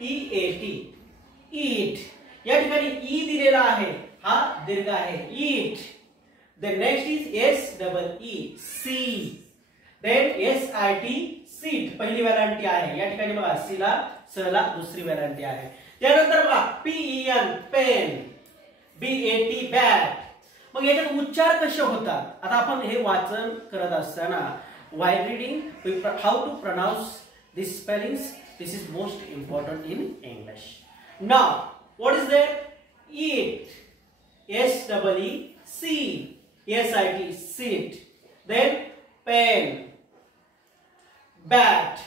EAT ईट. या ठिकाणी E दिलेला आहे, हा दीर्घ आहे eat. Then next is SEE see. Then SIT seat पहिली व्हॅलांटी आहे. या ठिकाणी बघा सी ला स ला दुसरी व्हॅलांटी आहे. त्यानंतर बघा PEN पेन, BAT बॅट. मग याच्यात उच्चार कसे होतात? आता आपण हे वाचन करत असताना while reading how to pronounce these spellings, this is most important in English. Now what is there? Eat, SEEC, sit. Then pen, bat,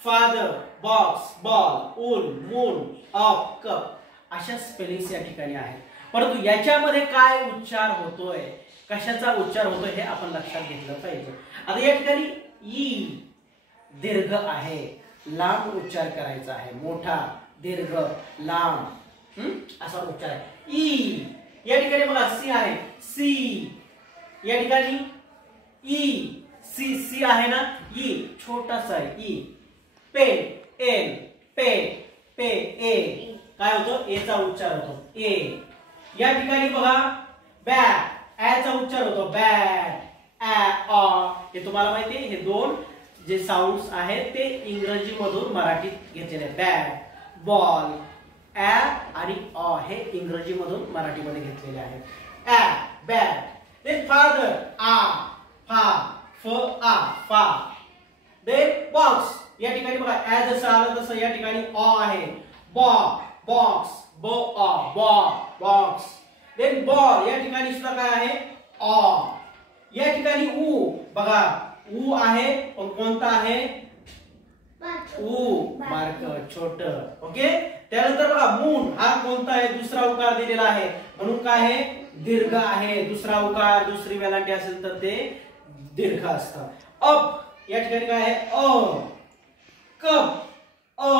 father, box, ball, wool, moon, up, cup. अशा स्पेलिंग्स या ठिकाणी आहेत. परंतु याच्यामध्ये काय उच्चार होतोय, कशाचा उच्चार होतोय हे आपण लक्षात घेतलं पाहिजे. आता या ठिकाणी ई दीर्घ आहे, लांब उच्चार करायचा आहे, मोठा दीर्घ लांब असा उच्चार आहे. ई या ठिकाणी बघा सी आहे, सी. या ठिकाणी ई सी सी आहे ना, ई छोटासा आहे ई. पे एन पे पे ए काय होतो, ए चा उच्चार होतो ए. या ठिकाणी बघा बॅट ॲ चा उच्चार होतो बॅट ॲ अ. हे तुम्हाला माहिती आहे, हे दोन जे साऊंड्स आहेत ते इंग्रजी मधून मराठीत घेतलेले आहेत. बॅट बॉल ॲ आणि अ हे इंग्रजी मधून मराठीमध्ये घेतलेले आहेत. ॲ बॅट. देन फादर आ फा फ आ फा. देन बॉक्स या ठिकाणी बघा ॲ जसं आलं तसं या ठिकाणी अ आहे. बॉक्स ब अ बॉक्स. देन बॉल या ठिकाणी सुद्धा काय आहे अ. या ठिकाणी ऊ बघा ऊ आहे पण कोणता आहे ऊ बारक छोट. ओके. त्यानंतर बघा मून हा कोणता आहे, दुसरा उकार दिलेला आहे म्हणून काय आहे दीर्घ आहे. दुसरा उकार दुसरी व्हॅलांटी असेल तर ते दीर्घ असतं. अप या ठिकाणी काय आहे अ. कप अ.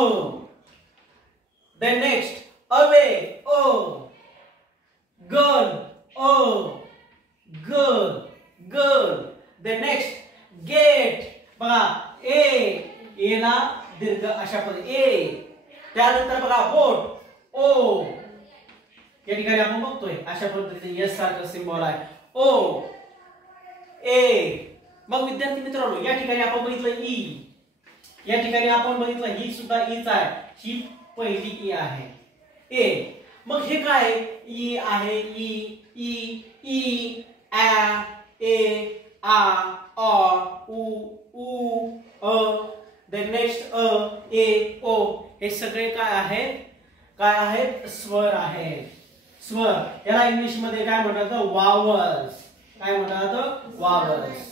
देन नेक्स्ट अवे अ. गन अ. गर्ल. देन नेक्स्ट गेट बघा ए ला दीर्घ अशा पद्धतीने ए. त्यानंतर बघा बोट ओ. या ठिकाणी आपण बघतोय अशा पद्धतीने एस सारखं सिंबॉल आहे ओ ए. मग विद्यार्थी मित्रांनो या ठिकाणी आपण बघितलं ई. या ठिकाणी आपण बघितलं ही सुद्धा ईच आहे, ही पहिली ई आहे ए. मग हे काय ई आहे ई ई ई ॲ ए आ अ उ ऊ अ. देन नेक्स्ट अ ए ओ. हे सगळे काय आहेत स्वर आहेत. स्वर याला इंग्लिश मध्ये काय म्हणतात वावल्स. काय म्हणतात वावल्स.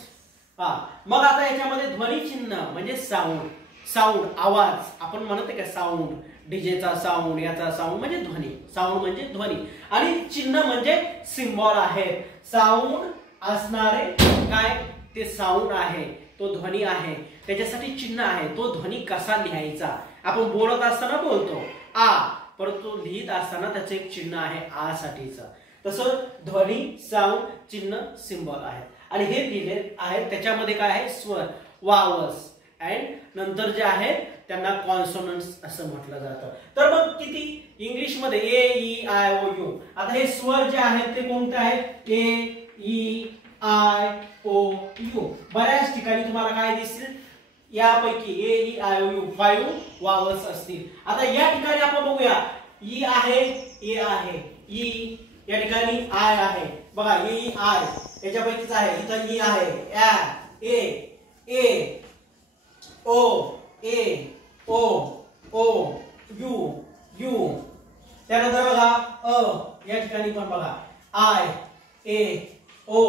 हा. मग आता याच्यामध्ये ध्वनी चिन्ह म्हणजे साऊंड आवाज. आपण म्हणतो का साऊंड, डीजेचा साऊंड, याचा साऊंड म्हणजे ध्वनी. साऊंड म्हणजे ध्वनी आणि चिन्ह म्हणजे सिम्बॉल आहे. साऊंड असणारे काय ते साऊंड आहे, तो ध्वनी आहे. त्याच्यासाठी चिन्ह आहे. तो ध्वनी कसा लिहायचा, आपण बोलत असताना बोलतो आ, परंतु लिहित असताना त्याचं एक चिन्ह आहे आ साठीचं. तसं ध्वनी साऊंड चिन्ह सिम्बॉल आहेत आणि हे लिहिले आहेत. त्याच्यामध्ये काय आहे स्वर वावल्स अँड नंतर जे आहेत त्यांना कॉन्सोनंट्स असं म्हटलं जातं. तर मग किती इंग्लिश मध्ये A E I O U. आता हे स्वर जे आहेत ते कोणते आहेत A E I O U. बऱ्याच ठिकाणी तुम्हाला काय दिसतील यापैकी A E I O U 5 vowels असतील. आता या ठिकाणी आपण बघूया ई आहे ए आहे ई. या ठिकाणी आय आहे बघा ई आय याच्यापैकीच आहे. इथं ई आहे ॲ ए ओ ए ओ ओ यू. त्यानंतर बघा अ. या ठिकाणी पण बघा आय ए ओ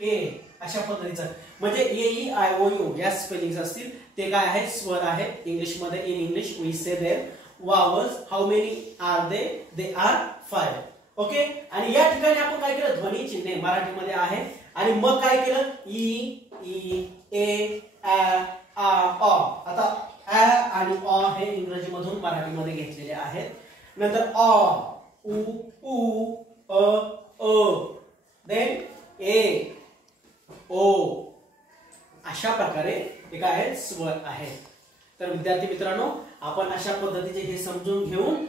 ए अशा पद्धतीचं. म्हणजे A E I O U या स्पेलिंग्स असतील ते काय आहेत स्वर आहेत. इंग्लिश मध्ये in English we say they're vowels. How many are they are 5. Okay. आणि या ठिकाणी आपण काय केलं ध्वनी चिन्हे मराठीमध्ये आहे आणि मग काय केलं ई ए आ अ. आता अ आणि अ हे इंग्रजी मधून मराठीमध्ये घेतलेले आहेत. नंतर अ उ अ. देन ए ओ. अशा प्रकारे हे काय आहेत स्वर आहेत. तर विद्यार्थी मित्रांनो आपण अशा पद्धतीचे हे समजून घेऊन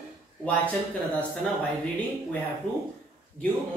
वाचन करत असताना while reading we have to give